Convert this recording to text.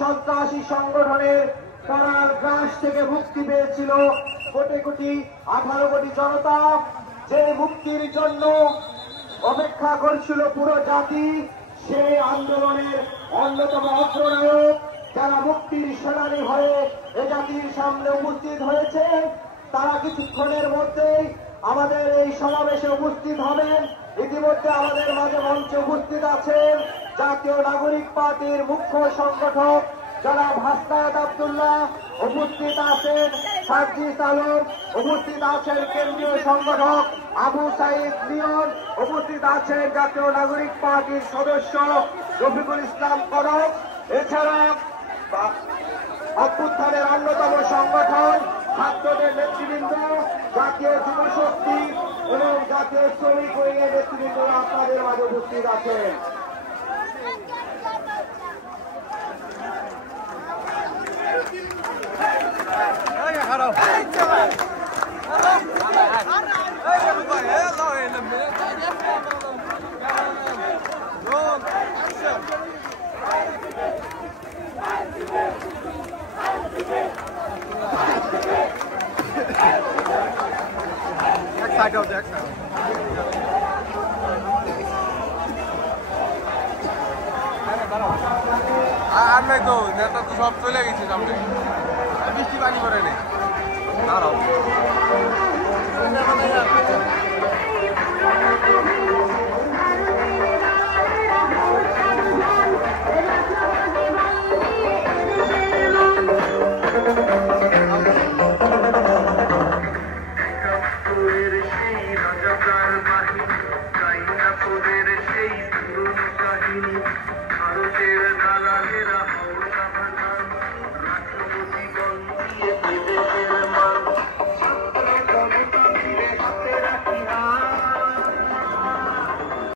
সন্ত্রাসী সংগঠনের কারার গ্রাস থেকে মুক্তি পেয়েছিল কোটি কোটি 18 কোটি জনতা, যে মুক্তির জন্য অপেক্ষা করছিল পুরো জাতি। সেই আন্দোলনের অন্যতম অগ্রনায়ক যারা মুক্তির সেনানী হয়ে এ জাতির সামনে উপস্থিত হয়েছে, তারা কিছুক্ষণের মধ্যেই আমাদের এই সমাবেশে উপস্থিত হবেন। ইতিমধ্যে আমাদের মাঝে মঞ্চে উপস্থিত আছেন জাতীয় নাগরিক পার্টির মুখ্য সংগঠক জনাব হাসনাত আব্দুল্লাহ, উপস্থিত আছেন সার্জিস আলম, উপস্থিত আছেন কেন্দ্রীয় সংগঠক আবু সাইদ লিয়ন, উপস্থিত আছেন জাতীয় নাগরিক পার্টির সদস্য রফিকুল ইসলাম কনক। এছাড়া অভ্যুত্থানের অন্যতম সংগঠন ছাত্রদের নেতৃবৃন্দ, জাতীয় যুবশক্তি এবং জাতীয় শ্রমিক উইংয়ের নেতৃবৃন্দ আপনাদের মাঝে উপস্থিত আছেন। আর নাই তো, নেতা তো সব চলে গেছে সামনে, বৃষ্টি পানি করে নেই।